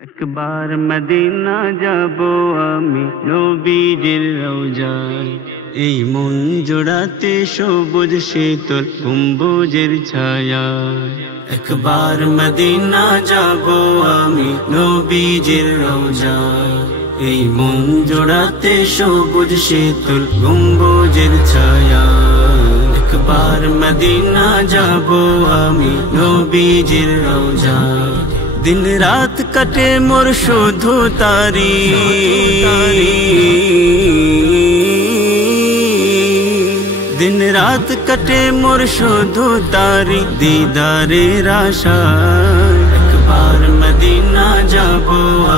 একবার মদিনা যাব আমি নবীজির রওজায়, এই মন জোড়াতে সবুজ শীতল গম্বুজের ছায়ায়। একবার মদিনা যাব আমি নবীজির রওজায়, এই মন জোড়াতে সবুজ শীতল গম্বুজের ছায়ায়। একবার মদিনা যাব আমি নবীজির রওজায়, দিন রাত কাটে মোর শুধু তারি, দিন রাত কাটে মোর শুধু তারি দিদারের আশায়। একবার মদিনা যাব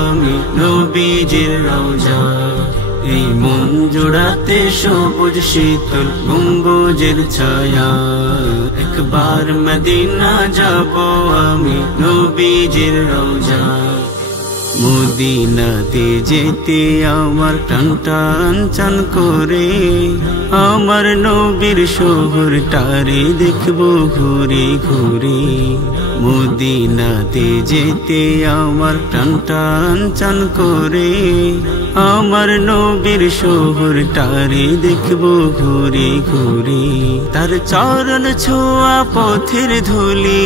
আমি নবীজির রওজায়, এই মন জোড়াতে সবুজ শীতল গম্বুজের ছায়া। একবার মদিনা যাব আমি নবীজির রওজায়, মদিনাতে যেতে আমার টান টান চান করে, আমার নবীর শহরটারে দেখবো ঘুরে ঘুরে। মদিনাতে যেতে আমার টান টান চান করে, আমার নবীর শহরটারে দেখবো ঘুরে ঘুরে। তার চরণ ছোঁয়া পথের ধুলি,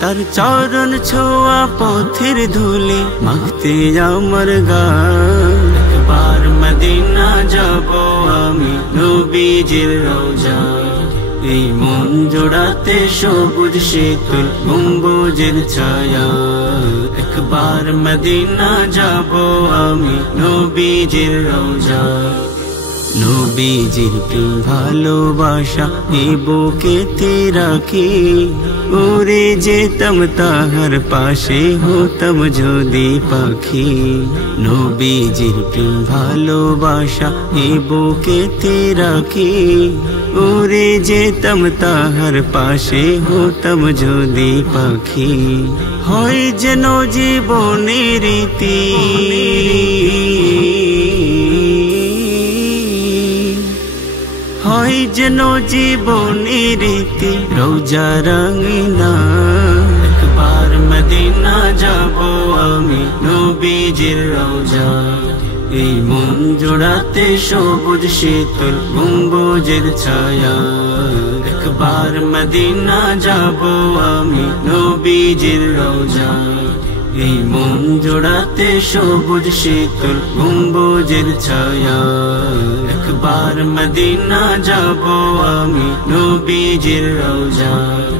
তার চরণ ছোঁয়া পথের ধুলি মাখতে আমার গান। একবার মদিনা যাব আমি নবীজির রওজায়, এই মন জোড়াতে সবুজ শীতল গম্বুজের ছায়া। একবার মদিনা যাব আমি নবীজির রওজায়, নবীজির প্রেম ভালোবাসা এ বুকেতে রাখি, উড়ে যেতাম তাহার পাশে হতাম যদি পাখি। নবীজির প্রেম ভালোবাসা এ বুকেতে রাখি, উড়ে যেতাম তাহার পাশে হতাম যদি পাখি। হয় যেন জীবনের রীতি, হয় যেন জীবনের রীতি রওজা রঙিনা। একবার মদিনা যাব আমি নবীজির রওজায়, এই মন জোড়াতে সবুজ শীতল গম্বুজের ছায়া। একবার মদিনা যাব আমি নবীজির রওজায়, এই মন জোড়াতে সবুজ শীতল গম্বুজের ছায়া। একবার মদিনা যাব আমি নবীজির রওজায়।